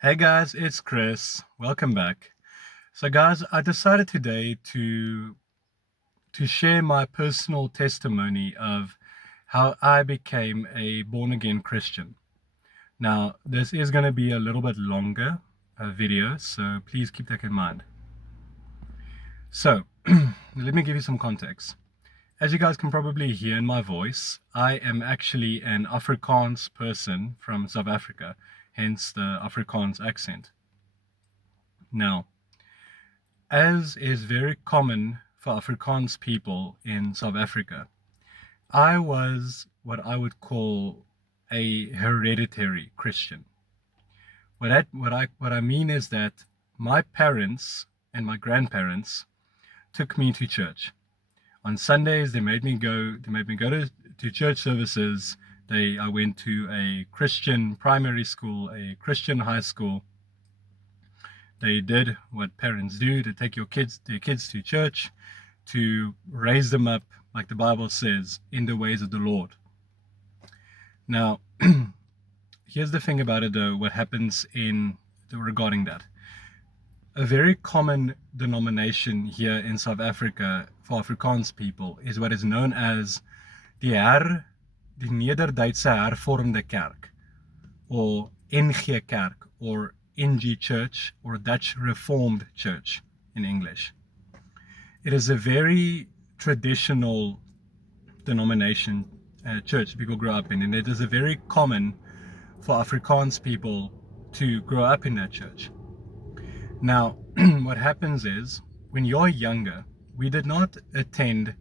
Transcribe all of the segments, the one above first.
Hey guys, it's Chris. Welcome back. So guys, I decided today to share my personal testimony of how I became a born again Christian. Now, this is going to be a little bit longer video, so please keep that in mind. So, let me give you some context. As you guys can probably hear in my voice, I am actually an Afrikaans person from South Africa, hence the Afrikaans accent. Now, as is very common for Afrikaans people in South Africa, I was what I would call a hereditary Christian. What I mean is that my parents and my grandparents took me to church. On Sundays they made me go to church services. I went to a Christian primary school, a Christian high school. They did what parents do to take their kids to church, to raise them up, like the Bible says, in the ways of the Lord. Now, here's the thing about it though, what happens regarding that. A very common denomination here in South Africa for Afrikaans people is what is known as die Nederduitse Hervormde Kerk, or NG Kerk, or NG Church, or Dutch Reformed Church in English. It is a very traditional denomination church people grow up in, and it is a very common for Afrikaans people to grow up in that church. Now, what happens is, when you're younger, we did not attend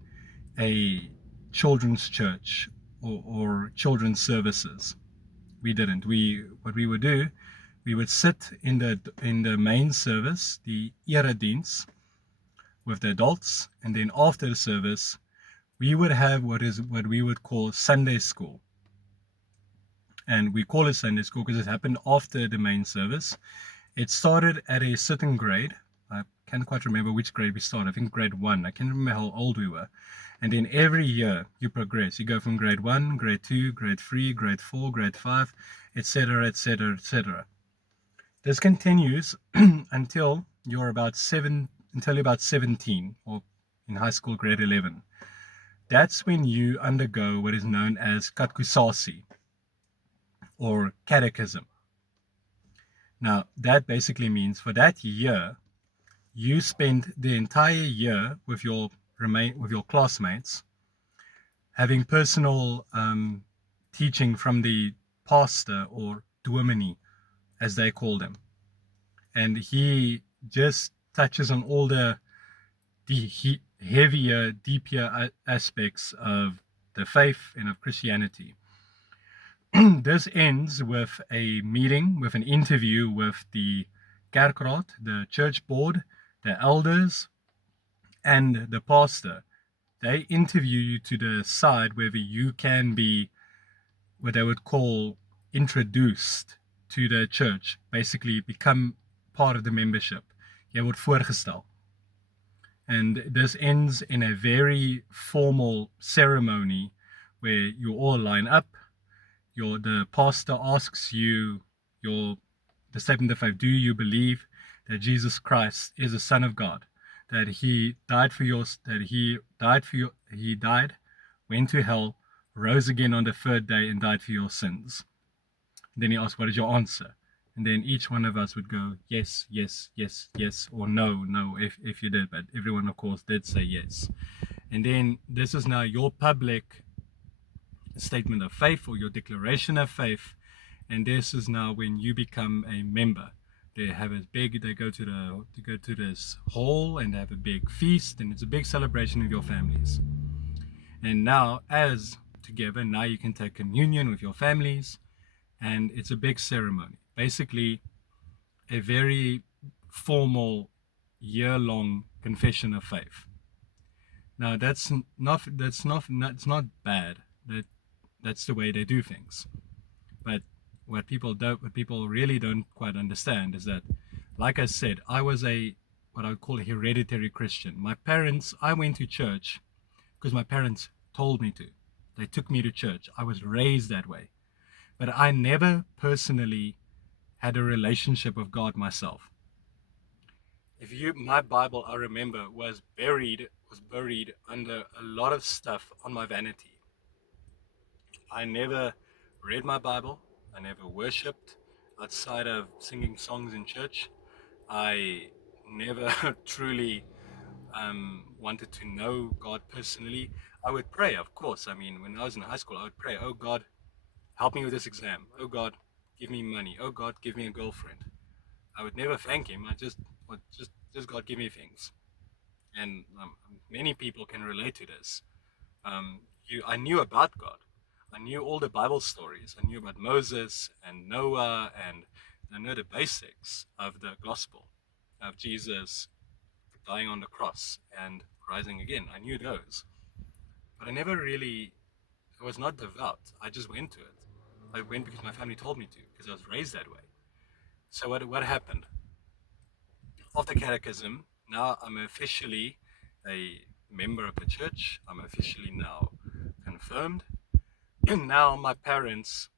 a children's church or children's services. We didn't. What we would do, we would sit in the main service, the erediens, with the adults, and then after the service, we would have what we would call Sunday school. And we call it Sunday school because it happened after the main service. It started at a certain grade. I can't quite remember which grade we started. I think grade 1. I can't remember how old we were. And then every year you progress. You go from grade 1, grade 2, grade 3, grade 4, grade 5, etc., etc., etc. This continues until you're about 17, or in high school, grade 11. That's when you undergo what is known as katkhusasie, or catechism. Now, that basically means for that year, you spend the entire year with your classmates, having personal teaching from the pastor, or dominee, as they call them. And he just touches on all the heavier, deeper aspects of the faith and of Christianity. This ends with a meeting, with an interview with the kerkraad, the church board, the elders, and the pastor. They interview you to decide whether you can be what they would call introduced to the church, basically become part of the membership. Jy word voorgestel. And this ends in a very formal ceremony where you all line up. The pastor asks you the statement of faith. Do you believe that Jesus Christ is the Son of God? That he died, went to hell, rose again on the third day, and died for your sins. And then he asks, what is your answer? And then each one of us would go, yes, yes, yes, yes, or no, no, if you did. But everyone, of course, did say yes. And then this is now your public statement of faith, or your declaration of faith. And this is now when you become a member. They go to this hall, and they have a big feast, and it's a big celebration of your families. And now, as together, now you can take communion with your families, and it's a big ceremony. Basically, a very formal year-long confession of faith. Now, that's not bad. That's the way they do things. But what people really don't quite understand is that, like I said, I was what I would call a hereditary Christian. I went to church because my parents told me to. They took me to church. I was raised that way. But I never personally had a relationship with God myself. My Bible, I remember, was buried under a lot of stuff on my vanity. I never read my Bible. I never worshipped outside of singing songs in church. I never truly wanted to know God personally. I would pray, of course. I mean, when I was in high school, I would pray, "Oh God, help me with this exam. Oh God, give me money. Oh God, give me a girlfriend." I would never thank Him. I just God, give me things. And many people can relate to this. I knew about God. I knew all the Bible stories. I knew about Moses and Noah, and I know the basics of the gospel of Jesus dying on the cross and rising again. I knew those, but I was not devout. I just went to it. I went because my family told me to, because I was raised that way. So what happened? After catechism, now I'm officially a member of the church. I'm officially now confirmed. And now my parents,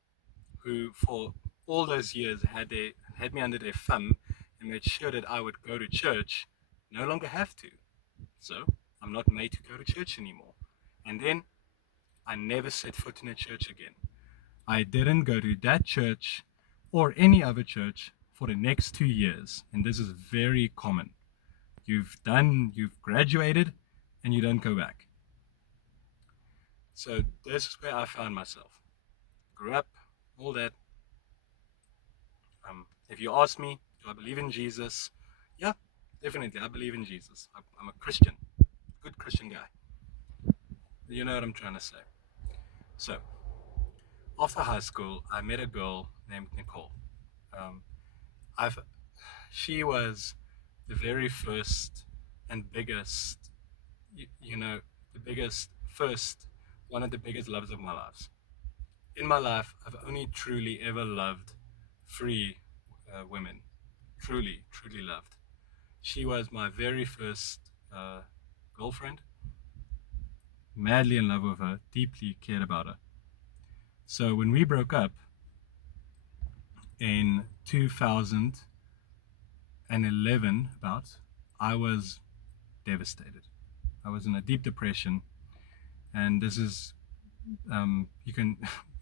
who for all those years had me under their thumb and made sure that I would go to church, no longer have to. So I'm not made to go to church anymore. And then I never set foot in a church again. I didn't go to that church or any other church for the next 2 years. And this is very common. You've graduated, and you don't go back. So this is where I found myself. Grew up, all that. If you ask me, do I believe in Jesus? Yeah, definitely. I believe in Jesus. I'm a Christian, good Christian guy. You know what I'm trying to say. So, after high school, I met a girl named Nicole. Um, I've, she was the very first and biggest, the biggest, first, one of the biggest loves of my life. In my life, I've only truly ever loved three women. Truly, truly loved. She was my very first girlfriend. Madly in love with her, deeply cared about her. So when we broke up in 2011, I was devastated. I was in a deep depression, and this is you can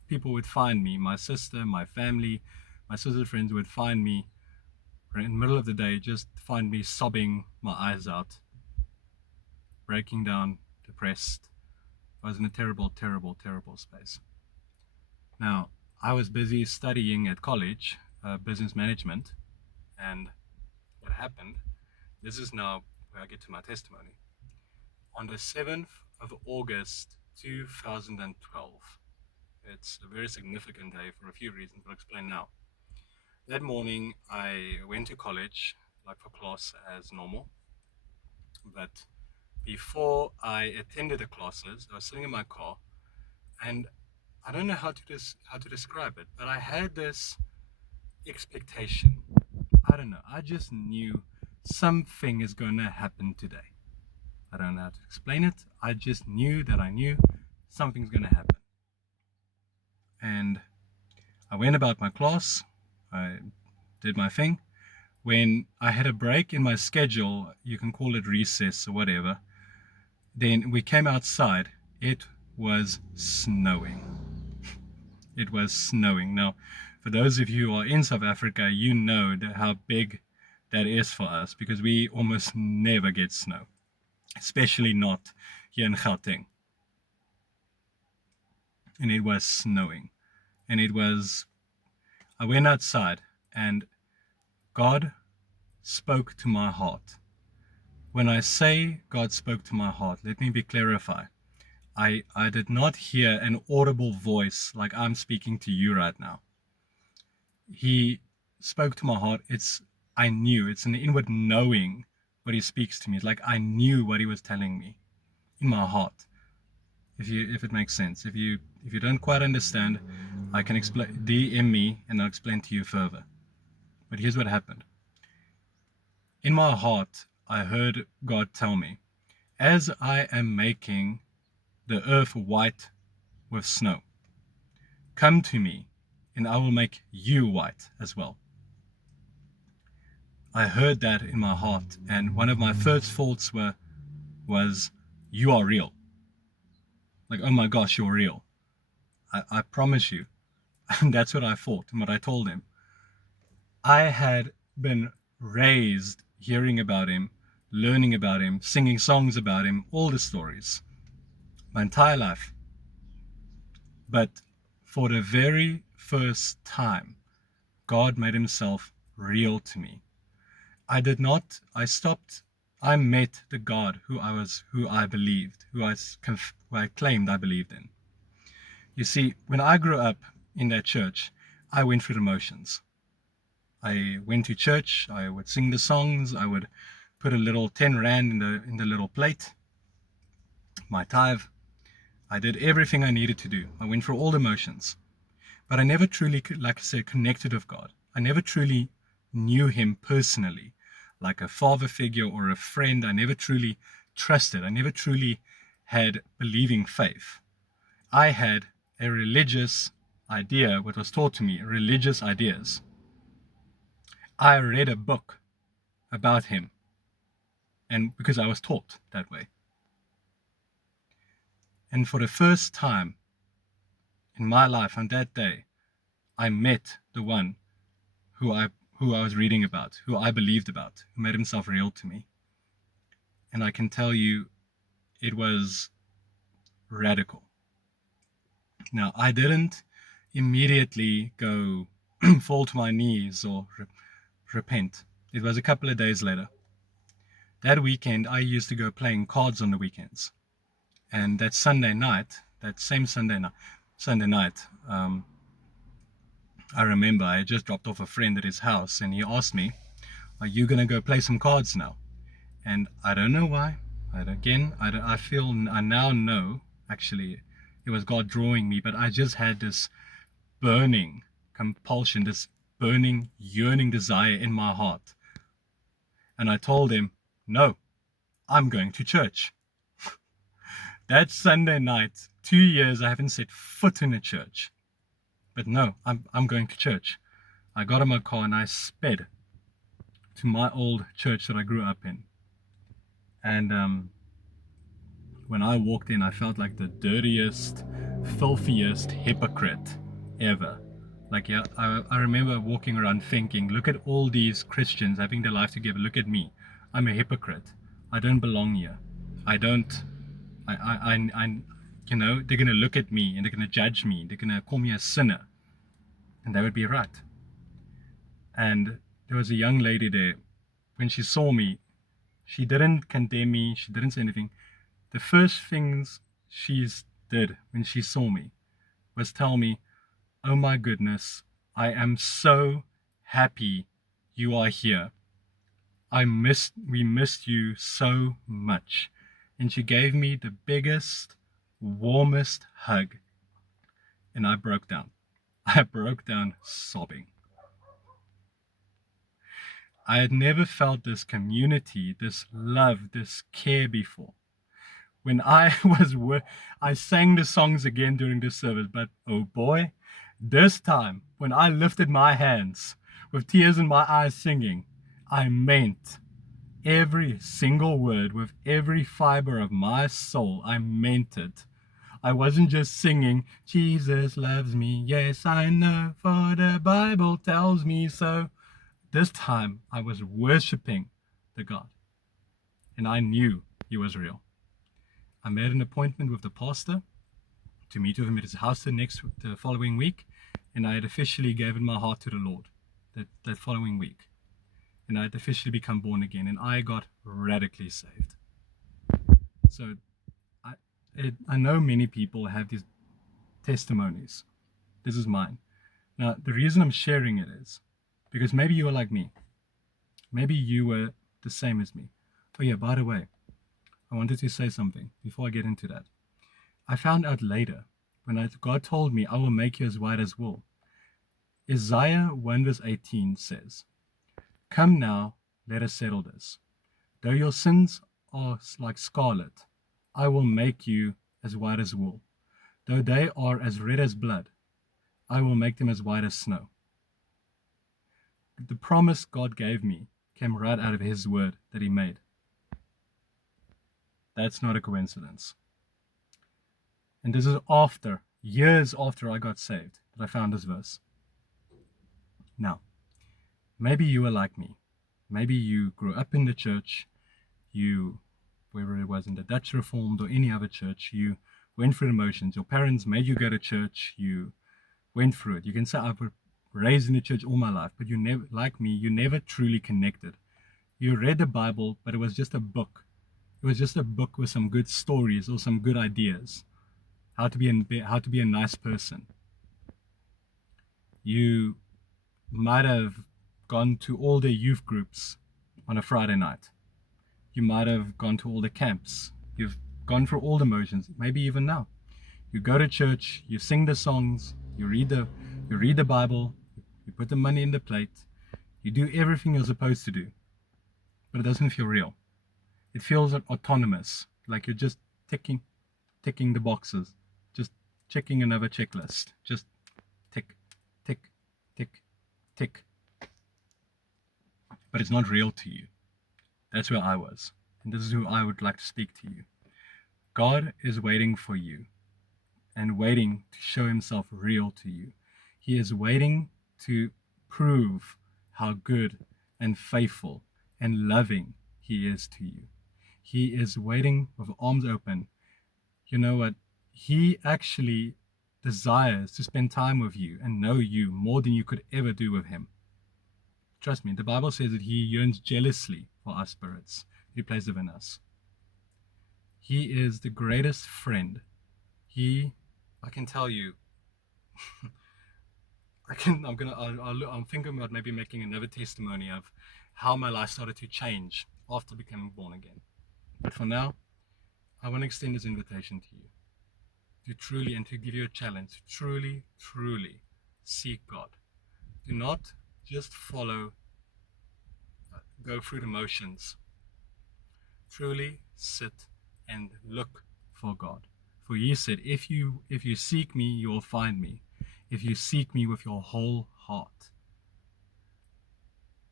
people would find me, my sister, my family, my sister's friends would find me in the middle of the day, just find me sobbing my eyes out, breaking down, depressed. I was in a terrible, terrible, terrible space. Now, I was busy studying at college, business management, and what happened, this is now where I get to my testimony. On the 7th of August 2012, it's a very significant day for a few reasons, but I'll explain now. That morning, I went to college, like for class as normal, but before I attended the classes, I was sitting in my car, and I don't know how to describe it, but I had this expectation. I don't know. I just knew something is going to happen today. I don't know how to explain it. I just knew that I knew something's going to happen. And I went about my class. I did my thing. When I had a break in my schedule, you can call it recess or whatever, then we came outside. It was snowing. It was snowing. Now, for those of you who are in South Africa, you know how big that is for us, because we almost never get snow, especially not here in Gauteng. And it was snowing. And I went outside, and God spoke to my heart. When I say God spoke to my heart, let me be clarify. I did not hear an audible voice like I'm speaking to you right now. He spoke to my heart. I knew. It's an inward knowing what he speaks to me. It's like I knew what he was telling me in my heart. If it makes sense. If you don't quite understand, I can explain. DM me and I'll explain to you further. But here's what happened. In my heart, I heard God tell me, as I am making the earth white with snow, come to me and I will make you white as well. I heard that in my heart, and one of my first thoughts was, you are real. Like, oh my gosh, you're real. I promise you. And that's what I thought and what I told him. I had been raised hearing about him, learning about him, singing songs about him, all the stories, my entire life. But for the very first time, God made himself real to me. I met the God who I believed, who I claimed I believed in. You see, when I grew up in that church, I went through the motions. I went to church, I would sing the songs, I would put a little 10 rand in the little plate, my tithe. I did everything I needed to do. I went through all the motions. But I never truly, like I said, connected with God. I never truly knew him personally, like a father figure or a friend. I never truly trusted. I never truly had believing faith. I had a religious idea, what was taught to me, religious ideas. I read a book about him, and because I was taught that way. And for the first time in my life on that day, I met the one who I was reading about, who I believed about, who made himself real to me. And I can tell you, it was radical. Now, I didn't immediately go fall to my knees or repent. It was a couple of days later. That weekend, I used to go playing cards on the weekends. And that Sunday night, I remember I had just dropped off a friend at his house, and he asked me, are you going to go play some cards now? And I don't know why. I feel I now know, actually, it was God drawing me, but I just had this burning compulsion, this burning, yearning desire in my heart. And I told him, no, I'm going to church. That Sunday night, 2 years, I haven't set foot in a church. But no, I'm going to church. I got in my car and I sped to my old church that I grew up in. And when I walked in, I felt like the dirtiest, filthiest hypocrite ever. Like, yeah, I remember walking around thinking, look at all these Christians having their life together. Look at me. I'm a hypocrite. I don't belong here. I don't, you know, they're going to look at me and they're going to judge me. They're going to call me a sinner. And they would be right. And there was a young lady there. When she saw me, she didn't condemn me. She didn't say anything. The first things she did when she saw me was tell me, oh my goodness, I am so happy you are here. We missed you so much. And she gave me the biggest, warmest hug. And I broke down. I broke down sobbing. I had never felt this community, this love, this care before. When I sang the songs again during this service, but oh boy, this time when I lifted my hands with tears in my eyes singing, I meant every single word with every fiber of my soul. I meant it. I wasn't just singing, Jesus loves me, yes I know, for the Bible tells me so. This time I was worshiping the God, and I knew he was real. I made an appointment with the pastor to meet with him at his house the following week, and I had officially given my heart to the Lord that following week. And I had officially become born again, and I got radically saved. So I know many people have these testimonies. This is mine. Now, the reason I'm sharing it is because maybe you are like me. Maybe you were the same as me. Oh yeah, by the way, I wanted to say something before I get into that. I found out later, when God told me, I will make you as white as wool. Isaiah 1 verse 18 says, come now, let us settle this. Though your sins are like scarlet, I will make you as white as wool. Though they are as red as blood, I will make them as white as snow. The promise God gave me came right out of His word that He made. That's not a coincidence. And this is after, years after I got saved, that I found this verse. Now, maybe you are like me. Maybe you grew up in the church, whether it was in the Dutch Reformed or any other church, you went through the motions. Your parents made you go to church, you went through it. You can say, I was raised in the church all my life, but you never, like me, you never truly connected. You read the Bible, but it was just a book. It was just a book with some good stories or some good ideas. How to be a nice person. You might have gone to all the youth groups on a Friday night. You might have gone to all the camps. You've gone through all the motions, maybe even now. You go to church, you sing the songs, you read the Bible, you put the money in the plate, you do everything you're supposed to do. But it doesn't feel real. It feels autonomous, like you're just ticking the boxes, just checking another checklist. Just tick, tick, tick, tick. But it's not real to you. That's where I was. And this is who I would like to speak to you. God is waiting for you and waiting to show Himself real to you. He is waiting to prove how good and faithful and loving He is to you. He is waiting with arms open. You know what? He actually desires to spend time with you and know you more than you could ever do with Him. Trust me, the Bible says that He yearns jealously for our spirits. He plays within us. He is the greatest friend. I can tell you, I'm thinking about maybe making another testimony of how my life started to change after becoming born again. But for now, I want to extend this invitation to you to truly, and to give you a challenge, to truly, truly seek God. Do not just go through the motions. Truly sit and look for God. For He said, if you seek me, you will find me. If you seek me with your whole heart.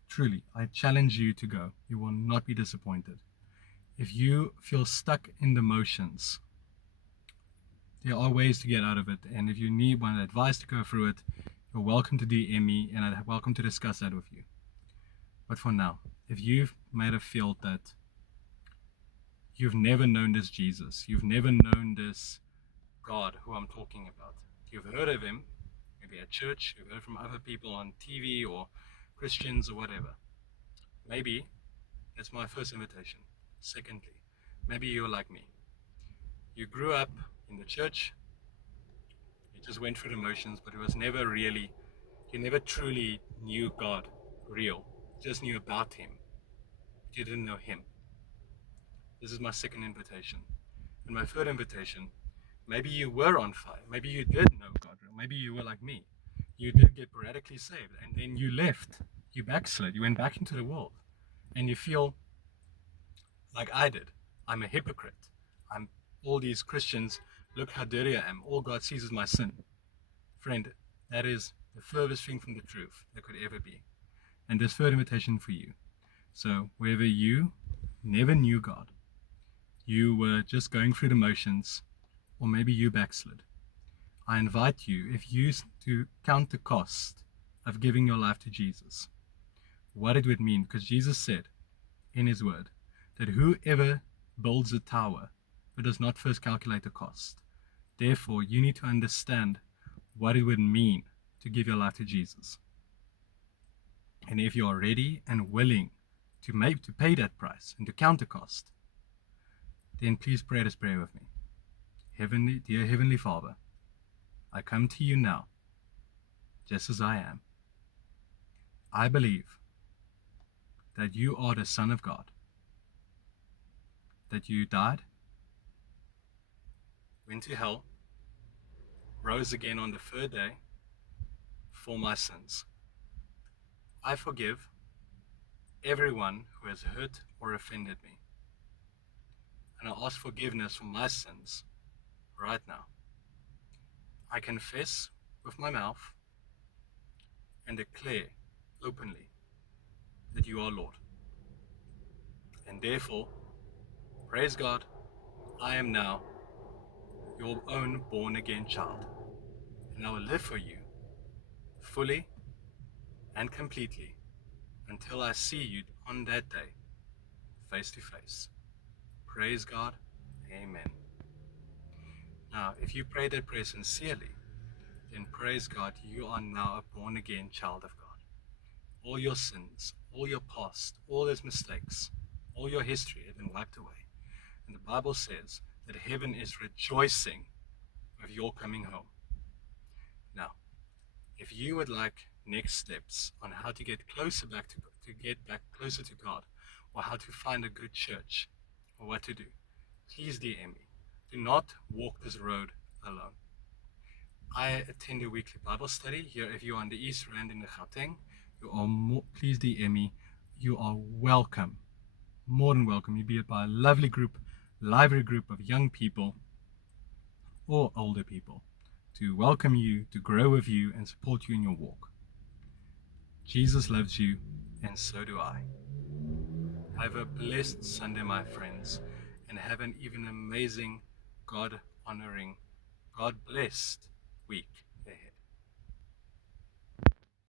Truly, I challenge you to go. You will not be disappointed. If you feel stuck in the motions, there are ways to get out of it. And if you need one advice to go through it, you're welcome to DM me, and I'm welcome to discuss that with you. But for now, if you've made a feel that you've never known this Jesus, you've never known this God who I'm talking about, you've heard of Him, maybe at church, you've heard from other people on TV or Christians or whatever. Maybe that's my first invitation. Secondly, maybe you're like me. You grew up in the church, you just went through the motions, but it was never really, you never truly knew God real. You just knew about Him. But you didn't know Him. This is my second invitation. And my third invitation, maybe you were on fire. Maybe you did know God real. Maybe you were like me. You did get radically saved, and then you left. You backslid. You went back into the world. And you feel like I did. I'm a hypocrite. All these Christians, look how dirty I am. All God sees is my sin. Friend, that is the furthest thing from the truth there could ever be. And this third invitation for you. So whether you never knew God, you were just going through the motions, or maybe you backslid, I invite you, if you to count the cost of giving your life to Jesus, what it would mean, because Jesus said in His word that whoever builds a tower but does not first calculate the cost. Therefore, you need to understand what it would mean to give your life to Jesus. And if you are ready and willing to pay that price and to count the cost, then please pray this prayer with me. Dear Heavenly Father, I come to you now, just as I am. I believe that you are the Son of God, that you died, went to hell, rose again on the third day for my sins. I forgive everyone who has hurt or offended me, and I ask forgiveness for my sins right now. I confess with my mouth and declare openly that you are Lord. And therefore, praise God, I am now your own born-again child, and I will live for you fully and completely until I see you on that day, face to face. Praise God. Amen. Now, if you pray that prayer sincerely, then praise God, you are now a born-again child of God. All your sins, all your past, all those mistakes, all your history have been wiped away. And the Bible says that heaven is rejoicing of your coming home. Now, if you would like next steps on how to get closer to get back closer to God, or how to find a good church, or what to do, please DM me. Do not walk this road alone. I attend a weekly Bible study here. If you're on the East Rand in the Gauteng, please DM me. You are welcome, more than welcome. You'll be by a lovely group, lively group of young people or older people to welcome you, to grow with you, and support you in your walk. Jesus loves you, and so do I. Have a blessed Sunday, my friends, and have an even amazing, God-honoring, God-blessed week.